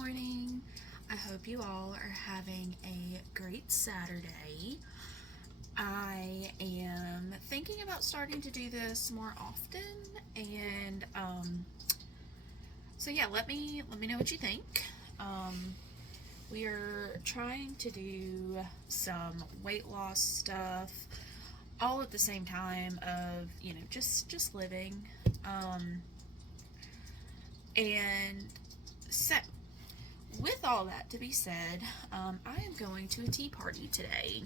morning. I hope you all are having a great Saturday. I am thinking about starting to do this more often, and so yeah, let me know what you think. We are trying to do some weight loss stuff all at the same time of just living, and so with all that to be said, I am going to a tea party today.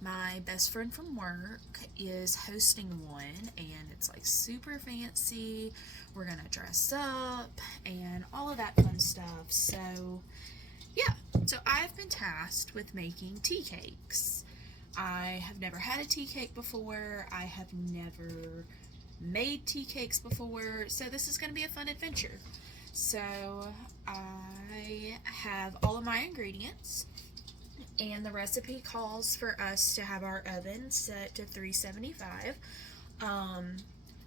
My best friend from work is hosting one, and it's like super fancy. We're gonna dress up and all of that fun stuff. So, yeah, so I've been tasked with making tea cakes. I have never had a tea cake before, I have never made tea cakes before, so this is gonna be a fun adventure. So I have all of my ingredients, and the recipe calls for us to have our oven set to 375. Um,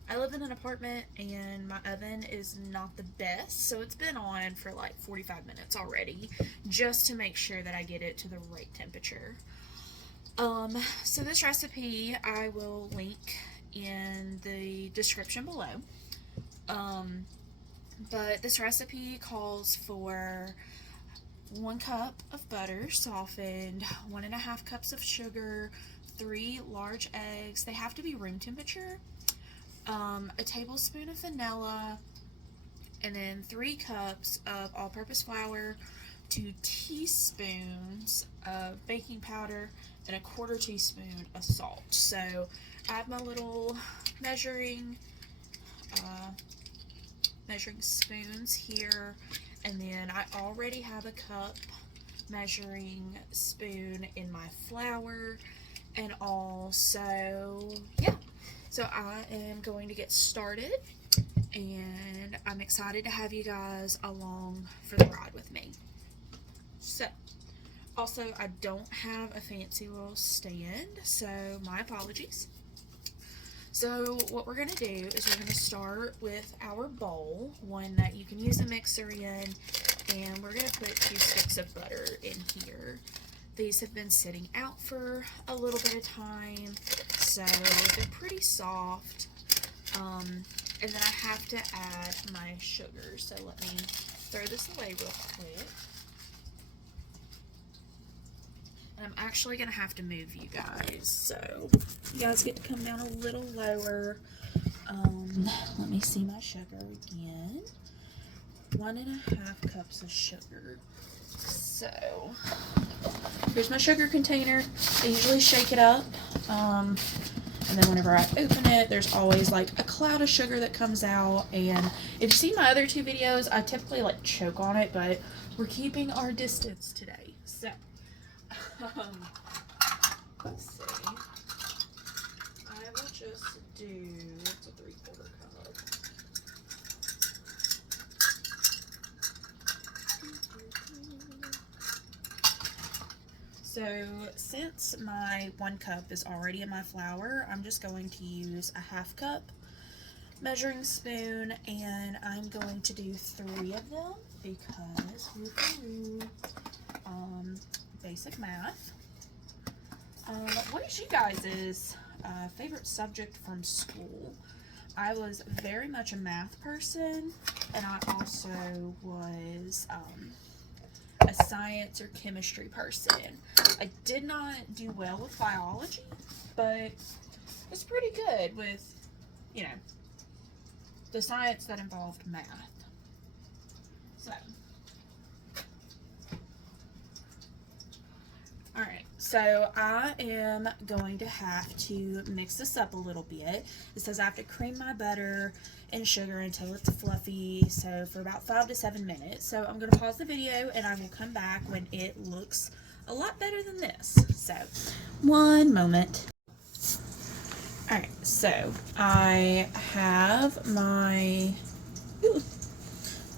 I live in an apartment and my oven is not the best, so it's been on for like 45 minutes already just to make sure that I get it to the right temperature. So this recipe I will link in the description below. Um, but this recipe calls for 1 cup of butter softened, 1.5 cups of sugar, 3 large eggs. They have to be room temperature. A tablespoon of vanilla, and then 3 cups of all-purpose flour, 2 teaspoons of baking powder, and a quarter teaspoon of salt. So I have my little measuring uh, measuring spoons here, and then I already have a cup measuring spoon in my flour and all. So yeah, so I am going to get started, and I'm excited to have you guys along for the ride with me. So also, I don't have a fancy little stand, so my apologies. So what we're going to do is we're going to start with our bowl, one that you can use a mixer in, and we're going to put 2 sticks of butter in here. These have been sitting out for a little bit of time, so they're pretty soft. And then I have to add my sugar, so let me throw this away real quick. And I'm actually going to have to move you guys, so you guys get to come down a little lower. Let me see my sugar again. 1.5 cups of sugar. So, here's my sugar container. I usually shake it up, and then whenever I open it, there's always like a cloud of sugar that comes out. And if you've seen my other 2 videos, I typically like choke on it, but we're keeping our distance today. So, let's see. I will just do, it's a 3/4 cup. So since my 1 cup is already in my flour, I'm just going to use a 1/2 cup measuring spoon, and I'm going to do 3 of them because basic math. What is you guys' favorite subject from school? I was very much a math person, and I also was a science or chemistry person. I did not do well with biology, but it's pretty good with, the science that involved math. So, alright, so I am going to have to mix this up a little bit. It says I have to cream my butter and sugar until it's fluffy, so for about 5 to 7 minutes. So I'm going to pause the video and I will come back when it looks a lot better than this. So, one moment. Alright, so I have my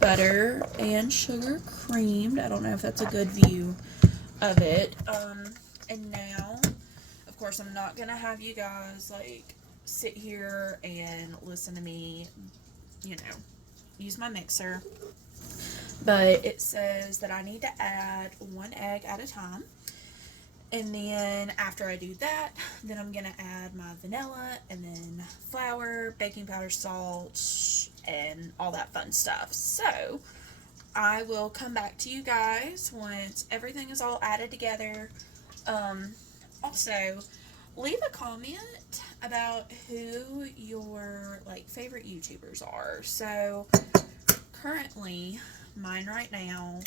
butter and sugar creamed. I don't know if that's a good view of it. And now, of course, I'm not gonna have you guys like sit here and listen to me, use my mixer. but it says that I need to add 1 egg at a time. And then after I do that, then I'm going to add my vanilla and then flour, baking powder, salt, and all that fun stuff. So I will come back to you guys once everything is all added together. Also, leave a comment about who your favorite YouTubers are. So currently, mine right now,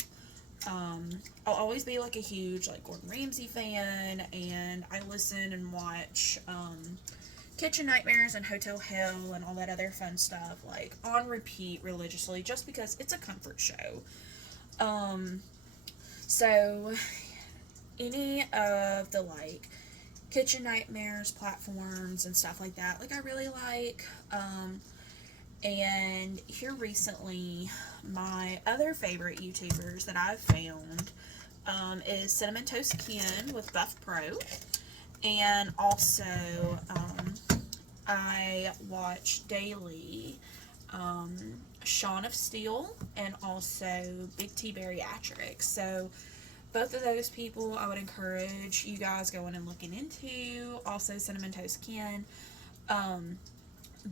I'll always be a huge Gordon Ramsay fan, and I listen and watch Kitchen Nightmares and Hotel Hell and all that other fun stuff on repeat religiously, just because it's a comfort show. So any of the Kitchen Nightmares platforms and stuff like that, I really like. And here recently, my other favorite YouTubers that I've found is Cinnamon Toast Ken with Buff Pro, and also I watch daily Shaun of Steel and also Big T Bariatrics. So both of those people I would encourage you guys going and looking into. Also Cinnamon Toast Ken.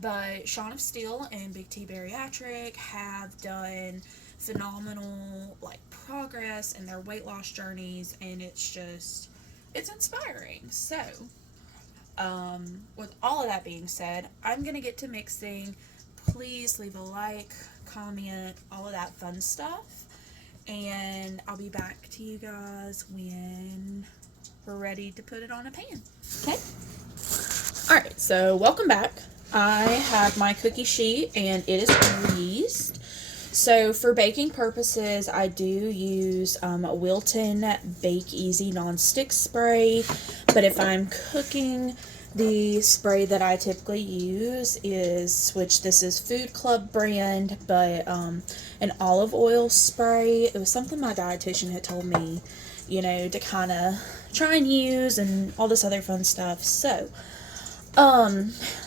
But Shaun of Steel and Big T Bariatric have done phenomenal progress in their weight loss journeys, and it's inspiring. So with all of that being said, I'm gonna get to mixing. Please leave a like, comment, all of that fun stuff, and I'll be back to you guys when we're ready to put it on a pan. Okay? Alright, so welcome back. I have my cookie sheet and it is greased. So for baking purposes, I do use Wilton Bake Easy Non-Stick Spray, but if I'm cooking, the spray that I typically use is, which this is Food Club brand, but an olive oil spray. It was something my dietitian had told me, to kind of try and use and all this other fun stuff. So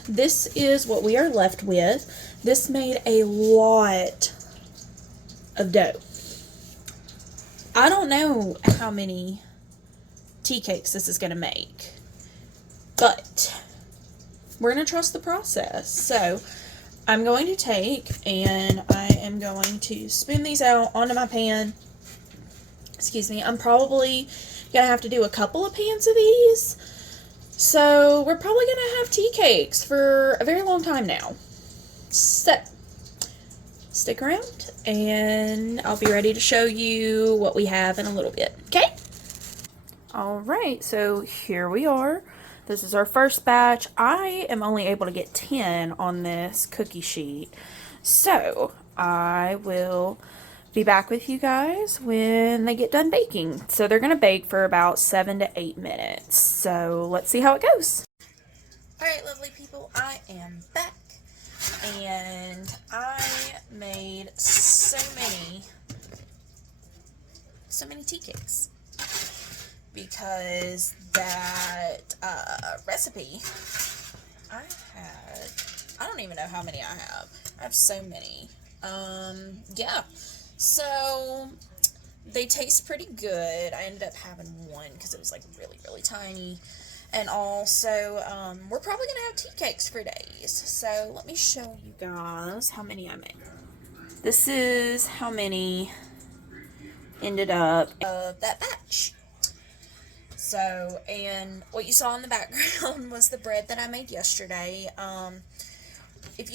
this is what we are left with. This made a lot of dough. I don't know how many tea cakes this is going to make, but we're going to trust the process. So I'm going to take and I am going to spoon these out onto my pan. Excuse me. I'm probably going to have to do a couple of pans of these. So we're probably going to have tea cakes for a very long time now. So stick around and I'll be ready to show you what we have in a little bit. Okay? Alright, so here we are. This is our first batch. I am only able to get 10 on this cookie sheet. So I will be back with you guys when they get done baking. So they're going to bake for about 7 to 8 minutes. So let's see how it goes. Alright, lovely people, I am back. And I made so many tea cakes. Because that recipe I don't even know how many I have. I have so many. Yeah. So they taste pretty good. I ended up having one because it was really, really tiny. And also, we're probably going to have tea cakes for days. So let me show you guys how many I made. This is how many ended up of that batch. So, and what you saw in the background was the bread that I made yesterday. If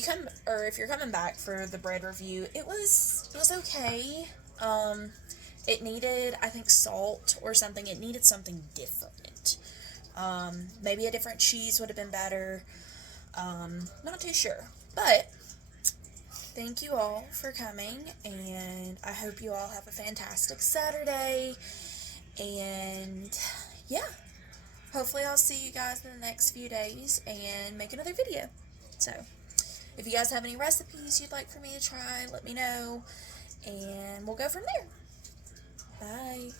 you're coming back for the bread review, it was okay. It needed, I think, salt or something. It needed something different. Maybe a different cheese would have been better. Not too sure. But thank you all for coming, and I hope you all have a fantastic Saturday. And yeah, hopefully I'll see you guys in the next few days and make another video. So if you guys have any recipes you'd like for me to try, let me know, and we'll go from there. Bye.